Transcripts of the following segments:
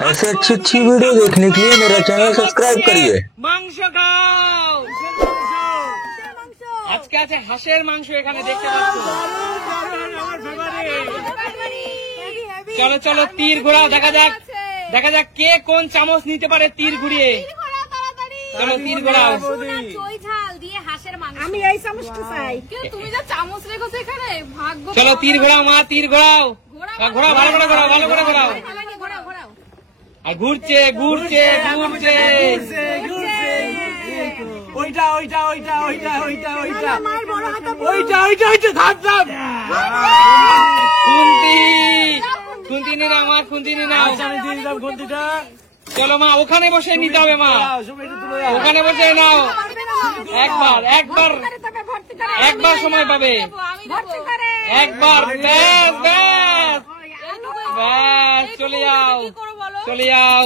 ऐसे अच्छी अच्छी वीडियो देखने के लिए मेरा चैनल सब्सक्राइब करिए। মাংস খাও। আজকে আছে হাঁসের মাংস, এখানে দেখতে পাচ্ছ। চলো চলো তীর ঘোরাও, দেখা যাক কে কোন চামচ নিতে পারে তীর ঘুরিয়ে। চলো তীর ঘোরাও। আমি এই চামচটা চাই। তুমি যা চামচ রেখেছো এখানে, ভাগ্য। চলো তীর ঘোরাও মা, তীর ঘোরাও। ঘোরাও, ভালো করে ঘোরাও, ভালো করে ঘোরাও। আর ঘুরছে ঘুরছে ঘুরছে। ওইটা ওইটা ওইটা ওইটা ওইটা ওইটা ওইটা ওইটা ওইটা থাম থাম। খুন্তি খুন্তি নি নাও মা, খুন্তি নি নাও। আমি দিয়ে দিলাম খুন্তিটা। চলো মা, ওখানে বসে নিতে হবে মা, ওখানে বসে নাও। একবার একবার একবার সময় পাবে, একবার। ব্যাস ব্যাস ব্যাস, চলে যাও চলে যাও।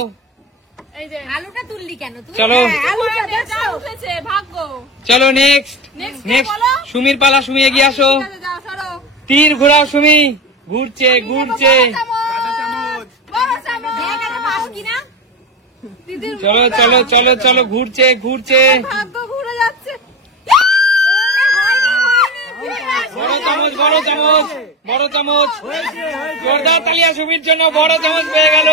আলুটা তুললি কেন তুই? চলো ভাগ্য। চলো নেক্সট নেক্সট সুমির পালা। সুমি এগিয়ে আসো, তীর ঘোরাও সুমি। ঘুরছে ঘুরছে। চলো চলো চলো চলো, ঘুরছে ঘুরছে। ভাগ্য ঘুরে যাচ্ছে। বড় চামচ বড় চামচ বড় চামচ। জোরদার তালিয়া সুমির জন্য, বড় চামচ পেয়ে গেল।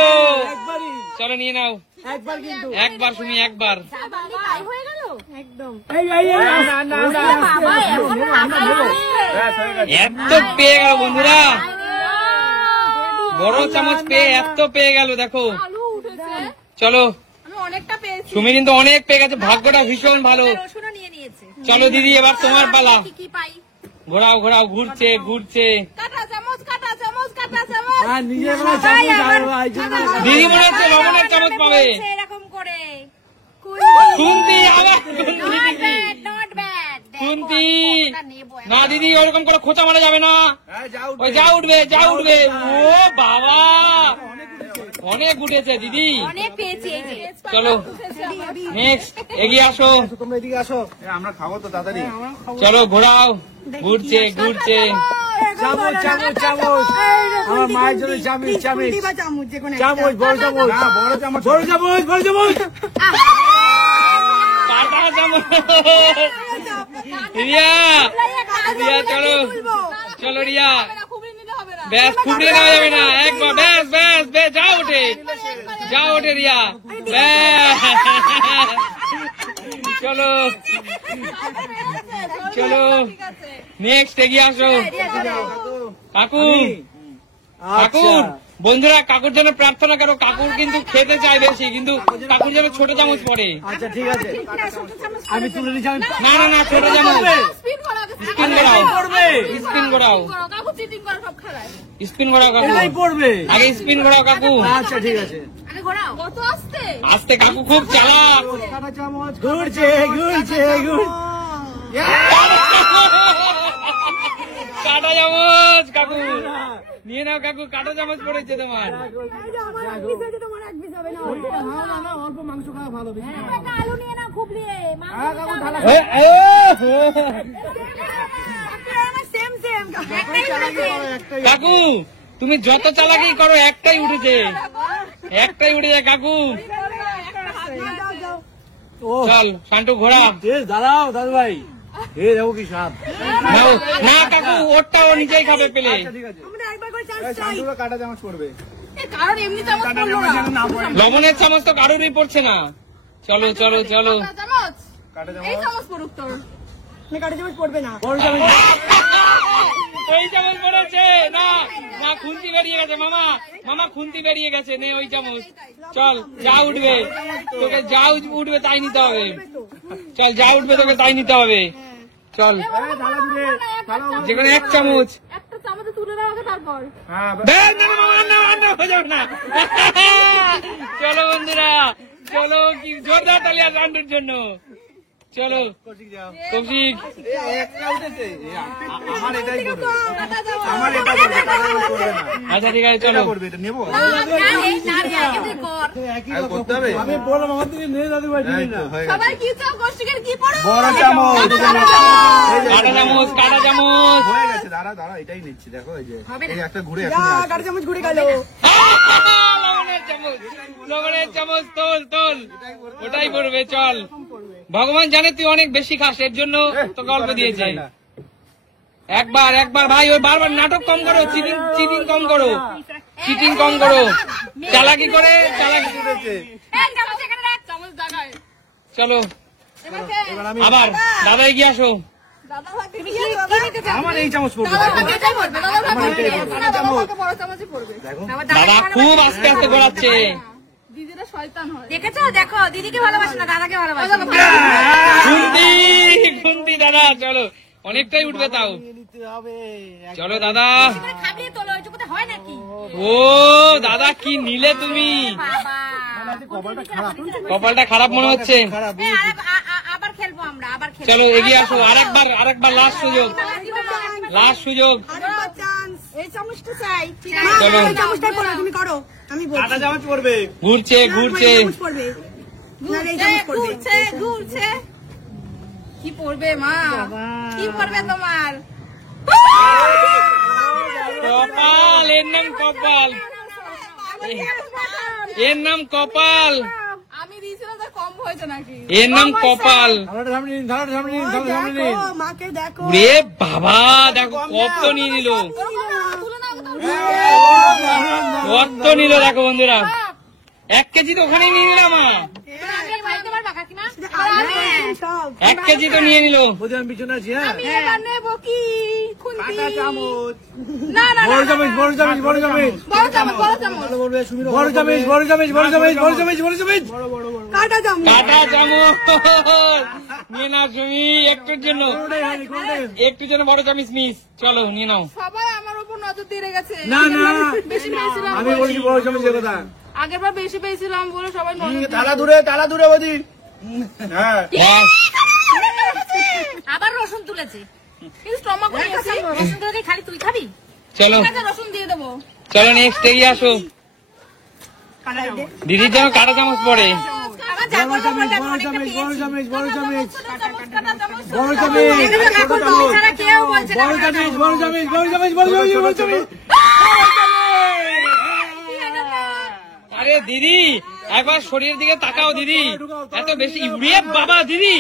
চলো নিয়ে নাও। একবার কিন্তু একবার সুমি, একবার। এত পেয়ে গেল বন্ধুরা, বড় চামচ পেয়ে এত পেয়ে গেল, দেখো। চলো সুমি কিন্তু অনেক পেয়ে গেছে, ভাগ্যটা ভীষণ ভালো। চলো দিদি, এবার তোমার পালা। ঘোরাও ঘোরাও, ঘুরছে ঘুরছে। দিদি মনে হচ্ছে লবণের চামচ পাবে। খুন্তি, আবার খুন্তি। না দিদি, ওরকম করে খোঁচা মারা যাবে না। ওই যা উঠবে যা উঠবে। ও বাবা, অনেক উঠেছে দিদি। চলো নেক্সট, এগিয়ে আসো। তোমরা এদিকে আসো, আমরা খাবো তো তাড়াতাড়ি। চলো ঘোরাও, ঘুরছে ঘুরছে। চামচ চামচ চামচ, আমার মায়ের জন্য চামচ চামচ চামচ, বড় চামচ বড় চামচ বড় চামচ বড় চামচ। কাটা চামচ। রিয়া রিয়া, চলো চলো রিয়া। ব্যাস, খুবড়ে নেওয়া যাবে না। একবার ব্যাস ব্যাস ব্যাস, যা ওঠে যা ওঠে রিয়া। ব্যাস, চলো চলো নেক্সট, এগিয়ে আসো। কাকু কাকুর বন্ধুরা, কাকুর জন্য প্রার্থনা করো। কাকুর কিন্তু খেতে চাই বেশি, কিন্তু কাকুর যেন ছোট চামচ পড়ে। আচ্ছা ঠিক আছে, আমি তুলে নিচ্ছি। না না না, ছোট চামচ। স্পিন ঘোরাও, স্পিন ঘোরাও, স্পিন ঘোরাও কাকু। পড়বে আগে স্পিন ঘোরাও কাকু। আচ্ছা ঠিক আছে। আস্তে, কাকু খুব চালাক। ঘুরছে ঘুরছে কাটা চামচ কাকু নিয়ে নাও। কাকু কাটা চামচ পড়েছে তোমার। অল্প মাংস খাওয়া ভালো। আলু নিয়ে নাও, খুব নিয়ে কাকু তুমি যত চালাকি করো, একটাই উঠেছে, একটাই উঠেছে কাকু। চল শান্টু ঘোরা। দাঁড়াও দাদু ভাই, এ দেখো কি স্বাদ। না কাকু, ওরটা ও নিজেই খাবে পেলে। কাটা চামচ পড়বে, লবণের চামচ তো কারোরই পড়ছে না। চলো চলো চলো, ওই চামচ পড়েছে না। না, খুন্তি বেরিয়ে গেছে মামা, মামা খুন্তি বেরিয়ে গেছে। নে ওই চামচ। চল যা উঠবে তোকে, যা উঠবে তাই নিতে হবে। চল যা উঠবে তোকে তাই নিতে হবে। চল যেখানে এক চামচ। চলো বন্ধুরা, চলো কি জোরদার তালিয়া শান্টুর জন্য। চলো কৌশিক, আচ্ছা ঠিক আছে চলো। আমি বললাম আমার দিকে নিয়ে দাদু ভাই। কাটা চামচ, কাটা চামচ হয়ে গেছে। দাঁড়া দাঁড়া, এটাই নিচ্ছি। দেখো এই যে একটা ঘুরে কাটা চামচ ঘুরে গেল। লবণের চামচ। এটাই পড়বে। চল, ভগবান জানে তুই অনেক বেশি খাস, এর জন্য তো গল্প দিয়েছে। একবার একবার ভাই, ওই বারবার নাটক কম করো, চিটিং কম করো, চিটিং কম করো, চালাকি করে চালাকি করেছে। চলো আবার দাদা এগিয়ে আসো। আমার এই চামচ পড়বে। দাদা খুব আস্তে আস্তে ঘোরাচ্ছে। দিদিরা শয়তান হয়। দেখেছো? দেখো, দিদিকে ভালোবাসে না, দাদাকে ভালোবাসে। খুন্তি খুন্তি দাদা, চলো অনেকটাই উঠবে তাও। চলো দাদা। খাবিয়ে তোলো, ওইটুকুতে হয় নাকি? ও দাদা কি নিলে তুমি? কপালটা খারাপ মনে হচ্ছে। আবার খেলবো আমরা, আবার খেলবো। চলো এগিয়ে আসো, আরেকবার লাস্ট সুযোগ, লাস্ট সুযোগ। এই চামচটা চাই। চলো চামচটা করো, তুমি করো, আমি বলছি। কাটা চামচ পড়বে। ঘুরছে ঘুরছে। ঘুরছে ঘুরছে। কি পড়বে মা? কি পড়বে তোমার? কপাল, এর নাম কপাল, এর নাম কপাল, আমি দিয়েছিলাম তো কম হয়েছে নাকি? এর নাম কপাল। মাকে দেখো। রে বাবা, দেখো কত নিয়ে নিল, কত নিল দেখো বন্ধুরা। 1 কেজি তো ওখানেই নিয়ে নিলাম। 1 কেজি তো নিয়ে নিল। আমি পিছনে আছি। হ্যাঁ, আমি এবার নেবো কি? খুন্তি। কাটা চামচ। না না বড় চামচ, বড় চামচ, বড় চামচ, বড় চামচ, বড় চামচ। বড় চামচ, বড় চামচ, বড় চামচ, বড় চামচ, বড় চামচ। কাটা চামচ। কাটা চামচ নিয়ে নাও তুমি, একটুর জন্য, একটুর জন্য বড় চামচ মিস। চলো নিয়ে নাও। সবাই আমার উপর নজর দিয়ে রেখেছে। না না, বেশি পেয়েছিলাম আমি বলছি বড় চামচের কথা। আগেরবার বেশি পেয়েছিলাম বলে সবাই নজর দিয়ে- তালা দূরে বদি। হ্যাঁ, ব্যাস, আবার রসুন তুলেছে। কিন্তু স্টমাক নিয়েছি। রসুন তুলে দিয়ে খালি তুই খাবি? চলো ঠিক আছে, রসুন দিয়ে দেবো। চলো নেক্সট এগিয়ে আসো। দিদির যেন কাটা চামচ পড়ে। আমার যা বড় বলবো চামচ, বলবে, আমি বড় অনেকটা চামচ, পেয়েছি। বড় চামচ, বড় চামচ, কাটা চামচ। বড় চামচ, এখন তুমি ছাড়া কেউ বলছে না। বড় চামচ, বড় চামচ, বড় চামচ, বড় চামচ, বড় চামচ। আরে দিদি একবার শরীরের দিকে তাকাও দিদি, এত বেশি ইউরিয়া বাবা। দিদি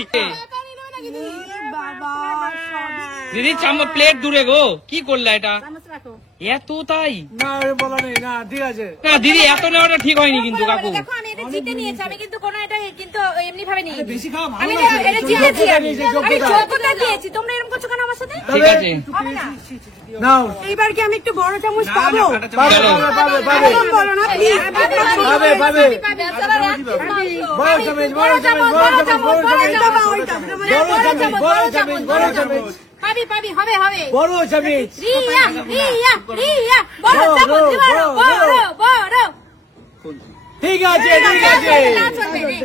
দিদি চামচ প্লেট দূরে গো, কি করলা এটা? চামচ রাখো। এত তাই না, ওরকম বলা নেই। না, ঠিক আছে। না দিদি, এত নেওয়াটা ঠিক হয়নি কিন্তু কাকু। দেখো, আমি এটা জিতে নিয়েছি, আমি কিন্তু কোনো এটা কিন্তু এমনি ভাবে নিই। বেশি খাওয়া ভালো আমি না। এটা জিতেছি, আমি যোগ্যতা। যোগ্যতা দিয়েছি। তোমরা এরকম করছো কেন আমার সাথে? ঠিক আছে হবে না। নাও। এইবার কি আমি একটু বড় চামচ পাবো? পাবে, চলো। পাবে, পাবে, এরকম বলো না প্লিজ। পাবে, পাবে। বেচারার এক পিস মাংস। বড় চামচ, বড় চামচ, বড় চামচ, বড় চামচ, বড় চামচ, বড় চামচ, বড় চামচ, পাবি পাবি, হবে হবে। বড় চামচ। রিয়া রিয়া রিয়া, বড় চামচ, বড় বড় বড়। ঠিক আছে, ঠিক আছে। না চলবে রে।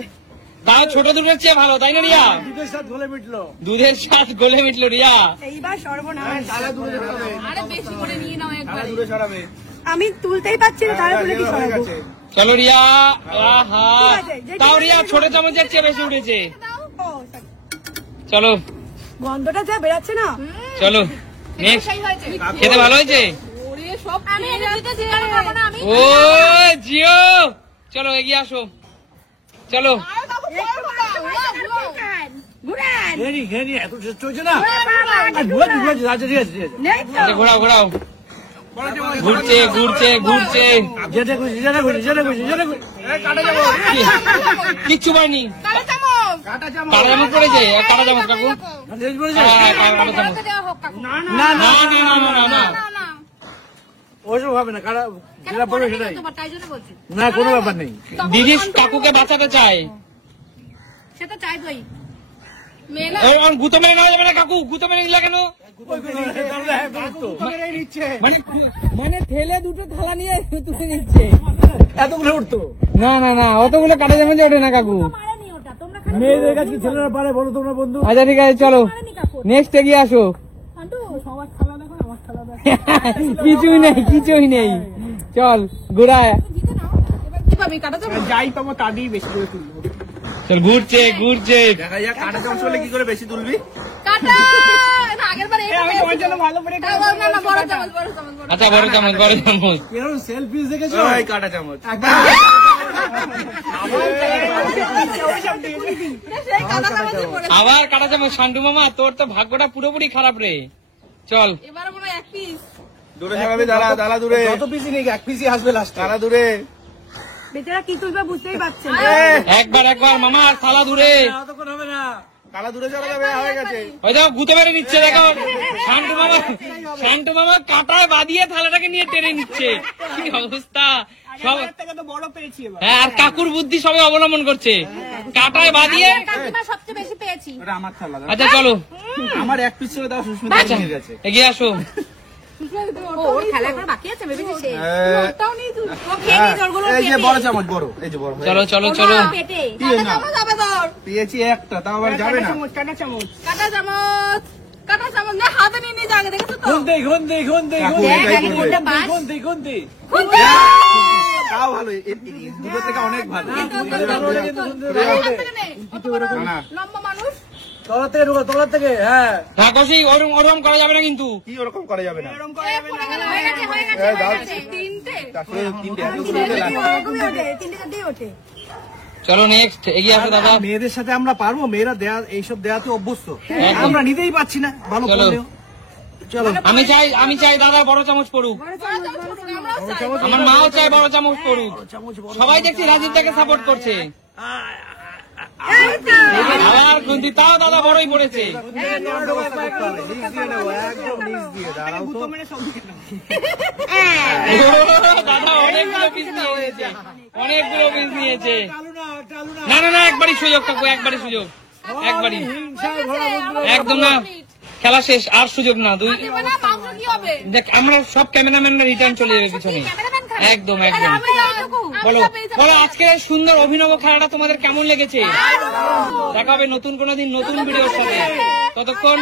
তাও ছোট দুধের চেয়ে ভালো, তাই না রিয়া? দুধের সাথে গলে মিটলো। দুধের স্বাদ গলে মিটলো রিয়া। এইবার সর্বনাশ। তালা দূরে সরাবে। আরে বেশি করে নিয়ে নাও তালা একবারে। দূরে সরাবে। আমি তুলতেই পারছি না, তাহলে তুলে কি হয়ে সরাবো? গেছে। চলো রিয়া। আহা, তাও রিয়া ছোট চামচের চেয়ে বেশি উঠেছে। চলো গন্ধটা যা বেরাচ্ছে না। চলো নেক্সট। সেই হয়েছে। খেতে ভালো হয়েছে? ওরে সব আমি খেয়ে এটা জিতেছি, যাচ্ছে। কেন খাবো না আমি? ও জিও, চলো এগিয়ে আসো। চলো আরে বাবু, বড় বাবা, ঘুরান। ঘেনি, ঘেনি, এত টেস্ট হয়েছে না? আর ঘুরাচ্ছি, ঘুরাচ্ছি। আচ্ছা, ঠিক আছে, ঠিক আছে। নেই তো। আরে ঘোরাও ঘোরাও, ঘুরছে ঘুরছে ঘুরছে। যেটা খুশি, যেটা খুশি, যেটা খুশি, যেটা খুশি। কিচ্ছু পাইনি। কাটা চামচ। কাটা চামচ। কাটা চামচ পড়েছে? কাটা চামচ কাকু। টেস্ট বলেছে? হ্যাঁ, কাটা চামচ। বড়তে দেওয়া হোক কাকু। না, না না, না না না না না, না না। ওসব হবে না। কাটা কেন যেটা পড়বে পড়ে সেটাই। তোমার, তাই জন্য বলছি। না, কোনো ব্যাপার নেই। দিদি কাকুকে বাঁচাতে চায়। সে তো চাইবই। মেয়ে না। ওর গুতো মেরে নেওয়া যাবে না কাকু, গুতো মেরে নিলা কেন? মানে ঠেলে দুটো থালা নিয়ে তুলে নিচ্ছে। এতগুলো উঠতো। না না না, অতগুলো কাটা চামচ ওঠে না কাকু। পারেনি ওটা, তোমরা খালি মেয়েদের কাছে কি ছেলেরা পারে বলো তোমরা বন্ধু? আচ্ছা ঠিক আছে, চলো পারেনি কাপড়। নেক্সট এগিয়ে আসো। আন্টু, সবার থালা দেখো, আমার থালা দেখো। কিছুই নেই, কিছুই নেই। চল ঘুরায়, জিতে নাও। এবার কি পাবি? কাটা চামচ। যাই পাবো তা দিয়ে বেশি করে তুলবো। চল ঘুরছে ঘুরছে। দেখা যাক কাটা চামচ হলে কি করে বেশি তুলবি। কাটা। না, আগেরবার এই আমি তোমার জন্য ভালো করে না না, বড় চামচ, বড় চামচ, বড়। আচ্ছা বড় চামচ, বড় চামচ। এরকম সেলফি দেখেছো? কাটা চামচ। সেই কাদা চামচে পড়ে আবার কাটা চামচ। শান্টু মামা তোর তো ভাগ্যটা পুরোপুরি খারাপ রে। চল এবারে মনে হয় এক পিস দূরে সরাবি, দাঁড়া দাঁড়া দূরে। কত পিসি নেই, এক পিসি আসবে লাস্ট। দাঁড়া দূরে। বেচারা কি তুলবে বুঝতেই পারছে না। একবার একবার মামা, আর থালা দূরে। ততক্ষণ হবে না। কালা দূরে চলে যাবে, হয়ে গেছে। ওই দেখো গুঁতো মেরে নিচ্ছে, দেখো শান্টু মামা কাটায় বাঁধিয়ে থালাটাকে নিয়ে টেনে নিচ্ছে। কি অবস্থা সব। হ্যাঁ, আর কাকুর বুদ্ধি সবাই অবলম্বন করছে, কাটায় বাঁধিয়ে। কাকিমা সবচেয়ে বেশি পেয়েছি। ওটা আমার থালা। আচ্ছা চলো, আমার এক পিস ছেড়ে দাও, সুস্মিতা আচ্ছা নিয়ে গেছে। এগিয়ে আসো। ওর খেলা এখন বাকি আছে ভেবেছি সে। হ্যাঁ। ওটাও নেই তুই। ও খেয়ে নিয়েছে ওরগুলো এই যে পেটে। বড় চামচ, বড়, এই যে বড়। চলো চলো চলো। পেটে। কি কাটা না? চামচ হবে তোর। পেয়েছি একটা, তাও আবার যাবে না। কাটা চামচ। কাটা চামচ না, হাতে নিয়ে নিয়ে যাবে, দেখেছো তো? খুন্তি খুন্তি খুন্তি কাকু খুন্তি এটাই করবে। কোনটা বাস? খুন্তি খুন্তি। তাও ভালো, দুটো থেকে অনেক ভালো। না। লম্বা মানুষ। তলার থেকে ঢুকো, তলার থেকে। হ্যাঁ, ঢাকসি ওরম ওরম করা যাবে না কিন্তু। কি ওরকম করা যাবে না। এ, পড়ে গেল, হয়ে গেছে, হয়ে গেছে, এই দাও। হয়ে গেছে। তিনটে। তারপরে তিনটে এত সুন্দর লাগে। চলো নেক্সট, এগিয়ে আসো দাদা। মেয়েদের সাথে আমরা পারবো, মেয়েরা দেয়া এইসব দেয়াতে অভ্যস্ত, একদম। আমরা নিতেই পারছি না ভালো চলো। করলেও। চলো, আমি চাই দাদা বড় চামচ পড়ুক। আমরাও চাই। আমার মাও চায় বড় চামচ পড়ুক। সবাই দেখছি রাজীবটাকে সাপোর্ট করছে। আবার খুন্তি, তাও দাদা বড়ই পড়েছে। একদম নিচ দিয়ে দাঁড়াও তো। দাদা অনেকগুলো পিস নিয়েছে, অনেকগুলো পিস নিয়েছে। না না না, একবারই সুযোগ কাকু, একবারই সুযোগ, একবারই। একদম না, খেলা শেষ, আর সুযোগ না। দুই দেবে না, মাংস কি হবে? দেখ, আমরা সব ক্যামেরাম্যানরা রিটার্ন চলে যাবে পিছনে। ক্যামেরাম্যান খাবে? একদম আরে একদম। আমরা এইটুকু। বলো আমরা পেয়েছি। বলো, আজকের এই সুন্দর অভিনব খেলাটা তোমাদের কেমন লেগেছে? দেখা হবে নতুন কোনো দিন নতুন ভিডিওর সাথে। ততক্ষণ